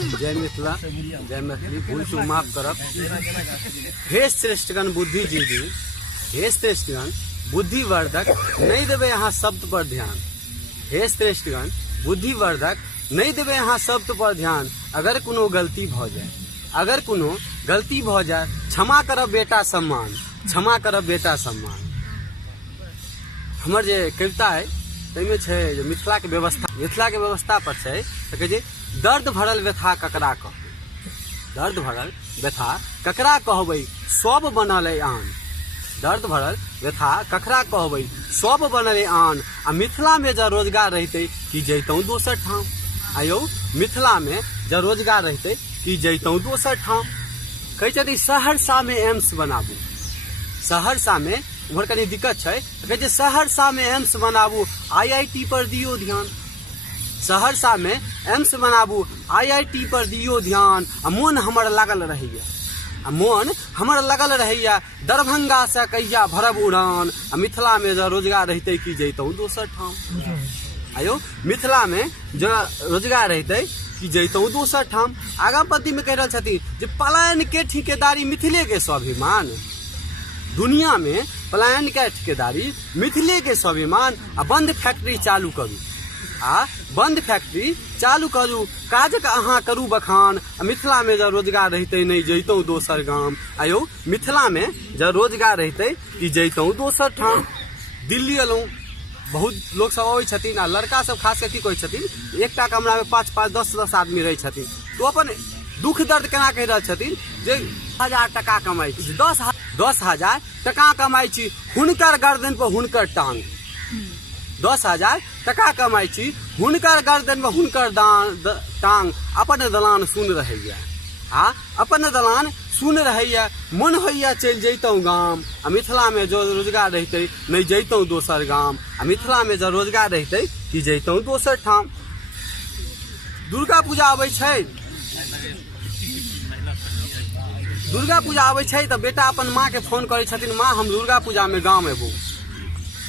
जय मिथिला जय मैथिली भूल चूक माफ करब। हे श्रेष्ठगण बुद्धिजीवी, हे श्रेष्ठगण बुद्धिवर्धक नहीं देवे यहाँ शब्द पर ध्यान। हे श्रेष्ठगण बुद्धिवर्धक नहीं देवे यहाँ शब्द पर ध्यान। अगर कोनो गलती भ जाए, अगर कोनो गलती भ जाए, क्षमा करब बेटा सम्मान, क्षमा करब बेटा सम्मान। हमर जे कविता है तैमे छै जे मिथिला के व्यवस्था पर छै त कहै छै दर्द भरल व्यथा ककरा कहबै, दर्द भरल व्यथा ककरा कहबै, सब बनल है आन। दर्द भरल व्यथा ककरा कहबै, सब बनल है आन। आ मिथिला में जब रोजगार रहते कि जैतौं दोसर ठाम। आयो मिथिला में जब रोजगार रहते कि जैतौं दोसर ठाम। कहै छथि सहरसा में एम्स बनाबू, सहरसा में उम्हर कनी दिक्कत है, कहै छै सहरसा में एम्स बनाबू, IIT पर दियो ध्यान। सहरसा में एम्स बनाबू, IIT पर दियो ध्यान। मोन हमर लागल रहैया, मोन हमर लगल रहैया, दरभंगा से कहिया भरब उड़ान। मिथिला में जब रोजगार रहते कि जैतौं दोसर ठाम। आयो मिथिला में जब रोजगार रहते कि जैतौं दोसर ठाम। आगाँ पति में कह रहल छथिन जे पलायन के ठिकेदारी मिथिले के स्वाभिमान। दुनिया में पलायन के ठिकेदारी मिथिले के स्वाभिमान। आ बंद फैक्ट्री चालू करू, आ बंद फैक्ट्री चालू करू, काजक अहाँ करू बखान। मिथिला में जब रोजगार रहते नहीं जैतौं दोसर गाम। आयो मिथिला में जब रोजगार रहते कि जैतौं दोसर ठाम। दिल्ली अलौं, बहुत लोग सब अबै छथिन, आ लड़का सब खास करके कहै छथिन एकटा कमरा में 5-5 10-10 आदमी रहै छथिन। तो अपन दुख दर्द केना कहि रहल छथिन जे 1000 टका कमाई छी, 10,000 टका कमाई छी, हुनकर गर्दन पर हुनकर टांग। 10,000 टका कमाई छी, हुनकर गर्दन में हुनकर टांग। अपन दलान सुन रहैया, आ अपन दलान सुन रहैया। मन होइया चल जैतौं गाम। मिथिला में जो रोजगार रहते नहीं जैतौं दोसर गाम। मिथिला में जो रोजगार रहते कि जैतौं दोसर ठाम। दुर्गा पूजा आबै छै, दुर्गा पूजा आबै छै त बेटा अपन माँ के फोन करै छथिन, माँ हम दुर्गा पूजा में गाँव एबौ।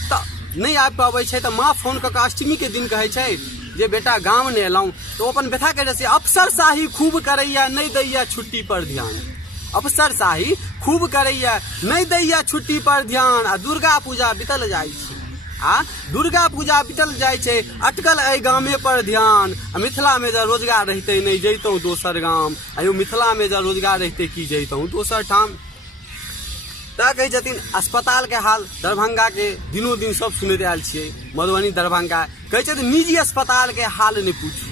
त नहीं आबि पाबै छै त माँ फोन कऽ के अष्टमी के दिन कहै छै जे बेटा गाँव नहीं एलौं। तो अपन व्यथा कह रहे अफसर शाही खूब करैया नहीं दैया छुट्टी पर ध्यान। अफसर शाही खूब करैया नहीं दैया छुट्टी पर ध्यान। आ दुर्गा पूजा बीतल जाइ छै, आ दुर्गा पूजा बीतल जाइ छै, अटकल एहि गामे पर ध्यान। मिथिला में जब रोजगार रहते नहीं जैतौं दोसर गाम। आयो मिथिला में जब रोजगार रहते कि जैतौं दोसर ठाम। त कहै छथिन अस्पताल के हाल दरभंगा के दिनों दिन सब सुनैत आयल छियै, मधुबनी दरभंगा। कहै छथिन निजी अस्पताल के हाल नहीं पूछू,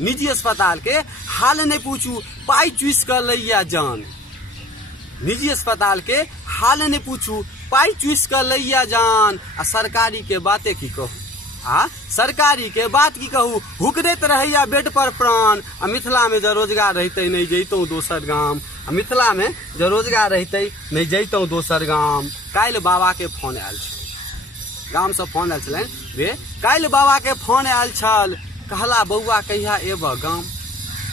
निजी अस्पताल के हाल नहीं पूछू, पाई चुइस कर लैया जान। निजी अस्पताल के हाल नहीं पूछू, पाई चुइस कर लैया जान। आ सरकारी के बातें की कहू, आ सरकारी के बात की कहू, हुकरैत रहैया बेड पर प्राण। मिथिला में जब रोजगार रहते नहीं जैतौं दोसर गाम। मिथिला में जब रोजगार रहते नहीं जैतौं दोसर गाम। काल्हि बाबा के फोन आयल छल, गाम से फोन आयल छलनि रे काल्हि बाबा के फोन आयल छल, कहला बौआ कहिया एब गाम।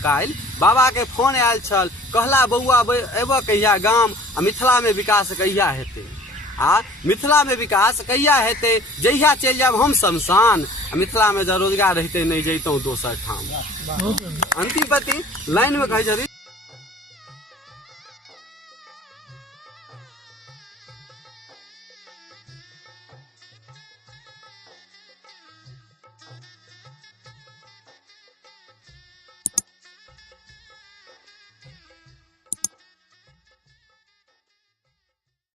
काल्हि बाबा के फोन आयल छल, कहला बौआ एब कहिया गाम। मिथिला में विकास कहिया हेतै, आ मिथिला में विकास कहिया हेतै, जहिया चलि जाब हम शमशान। मिथिला में जब रोजगार रहते नहीं जैतौं दोसर ठाम। अंतिम पति लाइन में कहै छथिन